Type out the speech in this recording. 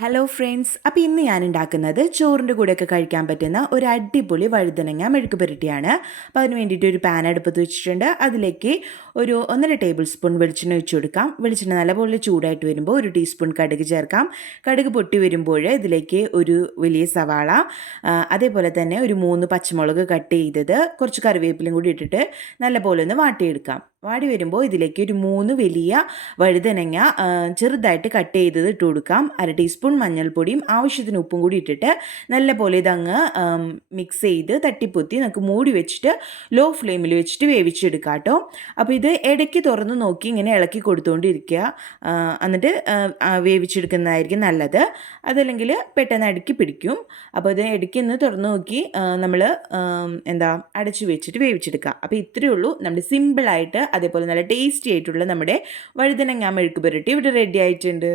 Hello friends, അപ്പോൾ ഇന്ന് ഞാൻ ഉണ്ടാക്കുന്നത് ചോറിൻ്റെ കൂടെയൊക്കെ കഴിക്കാൻ പറ്റുന്ന ഒരു അടിപൊളി വഴുതനങ്ങ മെഴുക്ക് പുരട്ടിയാണ്. അപ്പോൾ അതിന് വേണ്ടിയിട്ട് ഒരു പാൻ അടുപ്പത്ത് വെച്ചിട്ടുണ്ട്. അതിലേക്ക് ഒരു 1.5 ടേബിൾ സ്പൂൺ വെളിച്ചെണ്ണ ഒഴിച്ചു കൊടുക്കാം. വെളിച്ചെണ്ണ നല്ലപോലെ ചൂടായിട്ട് വരുമ്പോൾ 1 ടീസ്പൂൺ കടുക് ചേർക്കാം. കടുക് പൊട്ടി വരുമ്പോൾ ഇതിലേക്ക് ഒരു വലിയ സവാള, അതേപോലെ തന്നെ ഒരു 3 പച്ചമുളക് കട്ട് ചെയ്തത്, കുറച്ച് കറിവേപ്പിലും കൂടി ഇട്ടിട്ട് നല്ലപോലെ ഒന്ന് വാട്ടിയെടുക്കാം. വാടി വരുമ്പോൾ ഇതിലേക്ക് ഒരു 3 വലിയ വഴുതനങ്ങ ചെറുതായിട്ട് കട്ട് ചെയ്തത് ഇട്ട് കൊടുക്കാം. 1 ടീസ്പൂൺ മഞ്ഞൾപ്പൊടിയും ആവശ്യത്തിന് ഉപ്പും കൂടി ഇട്ടിട്ട് നല്ലപോലെ ഇതങ്ങ് മിക്സ് ചെയ്ത് തട്ടിപ്പൊത്തി നമുക്ക് മൂടി വെച്ചിട്ട് ലോ ഫ്ലെയിമിൽ വെച്ചിട്ട് വേവിച്ചെടുക്കാം കേട്ടോ. അപ്പോൾ ഇത് ഇടയ്ക്ക് തുറന്ന് നോക്കി ഇങ്ങനെ ഇളക്കി കൊടുത്തുകൊണ്ടിരിക്കുക, എന്നിട്ട് വേവിച്ചെടുക്കുന്നതായിരിക്കും നല്ലത്. അതല്ലെങ്കിൽ പെട്ടെന്ന് അടുക്കി പിടിക്കും. അപ്പോൾ ഇത് ഇടയ്ക്ക് ഒന്ന് തുറന്ന് നോക്കി നമ്മൾ അടച്ചു വെച്ചിട്ട് വേവിച്ചെടുക്കുക. അപ്പോൾ ഇത്രയേ ഉള്ളൂ, നമ്മുടെ സിമ്പിളായിട്ട് അതേപോലെ നല്ല ടേസ്റ്റി ആയിട്ടുള്ള നമ്മുടെ വഴുതനങ്ങ മെഴുക്ക് പുരട്ടി ഇവിടെ റെഡി ആയിട്ടുണ്ട്.